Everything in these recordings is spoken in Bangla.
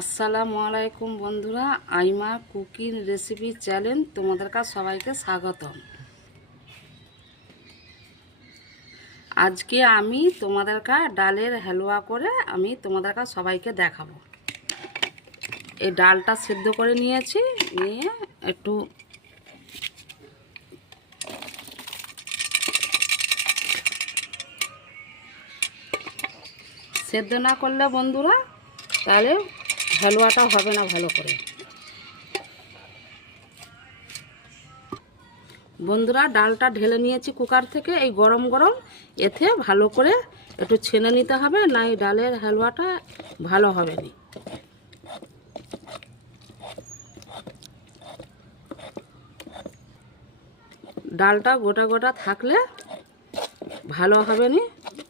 আসসালামু আলাইকুম বন্ধুরা, আইমা কুকিং রেসিপি চ্যানেল তোমাদের কাছে সবাইকে স্বাগতম। আজকে আমি তোমাদের কাছে ডালের হালুয়া করে আমি তোমাদের কাছে সবাইকে দেখাবো। এই ডালটা সেদ্ধ করে নিয়েছি, নিয়ে একটু সেদ্ধ না করলে বন্ধুরা তাহলে হালুয়াটা হবে না ভালো করে। বন্ধুরা ডালটা ঢেলে নিয়েছি কুকার থেকে, এই গরম গরম এতে ভালো করে একটু ছেনে নিতে হবে, না এই ডালের হালুয়াটা ভালো হবে না। ডালটা গোটা গোটা থাকলে ভালো হবে না,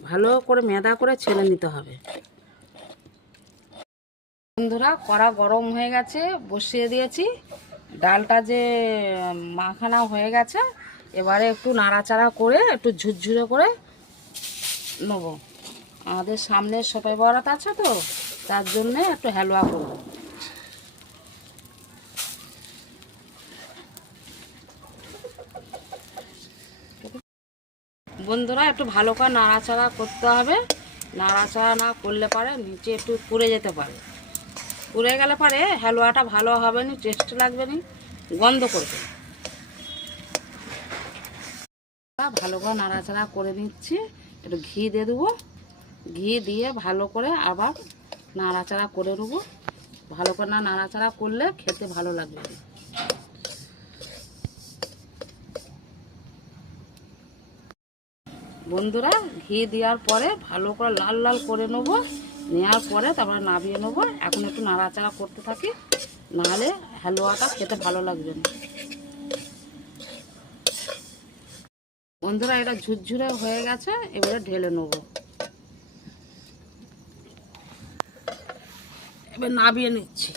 ভালো করে মেদা করে ছেনে নিতে হবে। বন্ধুরা কড়া গরম হয়ে গেছে, বসিয়ে দিয়েছি। ডালটা যে মাখানা হয়ে গেছে, এবারে একটু নাড়াচাড়া করে একটু ঝুরঝুরে করে নেব। আমাদের সামনে সবাই বরাত আছে তো, তার জন্যে একটু হালুয়া করব। বন্ধুরা একটু ভালো করে নাড়াচাড়া করতে হবে, নাড়াচাড়া না করলে পারে নিচে একটু পুড়ে যেতে পারে। পুড়ে গেলে পারে হালুয়াটা ভালো হবে না, টেস্ট লাগবে না, গন্ধ করবে। ভালো করে নাড়াচাড়া করে নিচ্ছি, একটু ঘি দিয়ে দেবো। ঘি দিয়ে ভালো করে আবার নাড়াচাড়া করে নেবো। ভালো করে না নাড়াচাড়া করলে খেতে ভালো লাগবে। বন্ধুরা ঘি দেওয়ার পরে ভালো করে লাল লাল করে নেবো, নেওয়ার পরে তারপরে নামিয়ে নেবো। এখন একটু নাড়াচাড়া করতে থাকি, নাহলে হালুয়াটা খেতে ভালো লাগবে না। বন্ধুরা এটা ঝুরঝুরে হয়ে গেছে, এবারে ঢেলে নেবো। এবার নামিয়ে নিচ্ছি।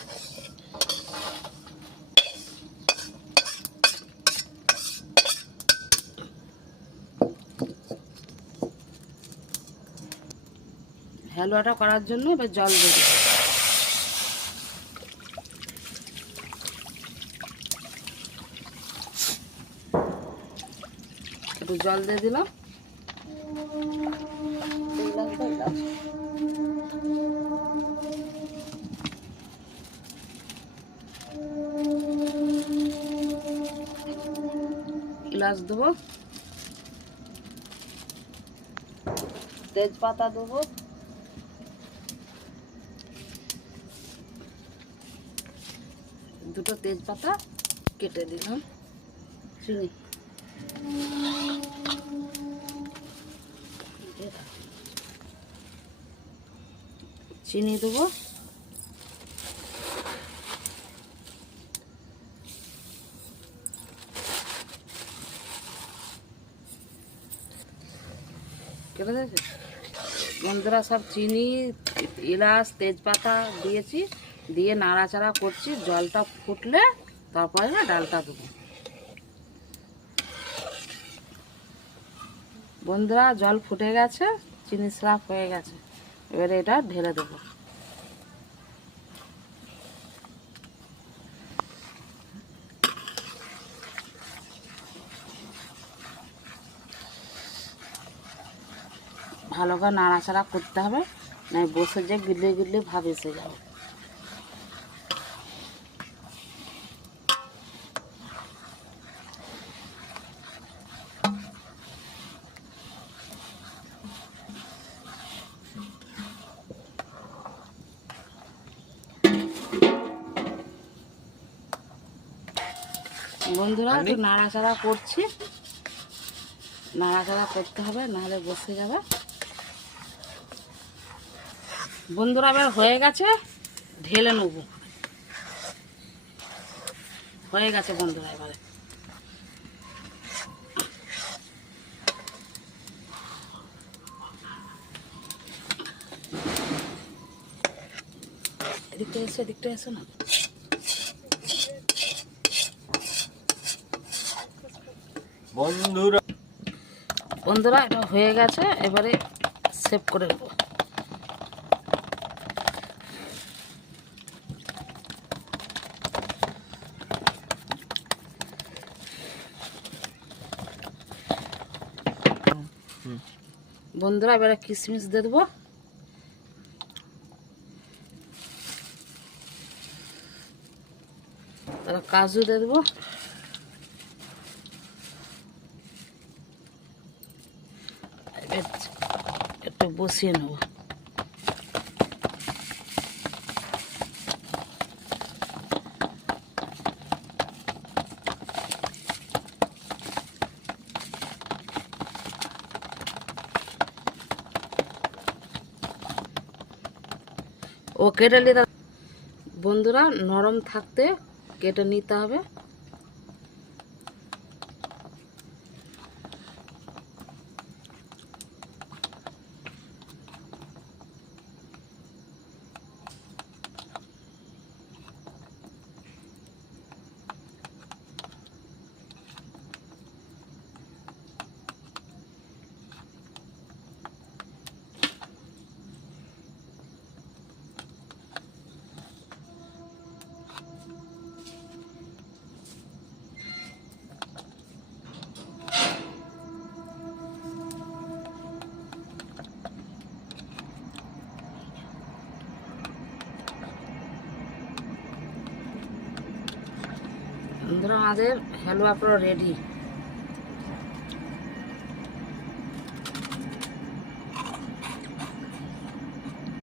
হালুয়াটা করার জন্য এবার জল দেবো। একটু জল দিয়ে দিলাম। এলাচ দেবো, তেজপাতা দেবো, দুটো তেজপাতা কেটে দিলাম, চিনি চিনি দেবো, কেটে দিয়েছি। বন্ধুরা সব চিনি, এলাচ, তেজপাতা দিয়েছি, দিয়ে নাড়াচাড়া করছি। জলটা ফুটলে তারপরে না ডালটা দেবো। বন্ধুরা জল ফুটে গেছে, চিনি সাফ হয়ে গেছে, এবারে এটা ঢেলে দেবো। ভালো করে নাড়াচাড়া করতে হবে, না বসে যে গিলে গিলে ভাব এসে যাবে। বন্ধুরা একটু নাড়াচাড়া করছি, নাড়াচাড়া করতে হবে, নাহলে বসে যাবে। বন্ধুরা এবার হয়ে গেছে, ঢেলে নেব। হয়ে গেছে বন্ধুরা, এবারে এদিকটা এসো না। বন্ধুরা এটা হয়ে গেছে, এবারে সেভ করে নেব। বন্ধুরা এবারে কিশমিশ দিয়ে দেবো। তারপর কাজু দিয়ে দেবো। একটু বসিয়ে নেব। ও কেটে নিতে বন্ধুরা, নরম থাকতে কেটে নিতে হবে। বন্ধুরা আমাদের হালুয়া পুরো রেডি।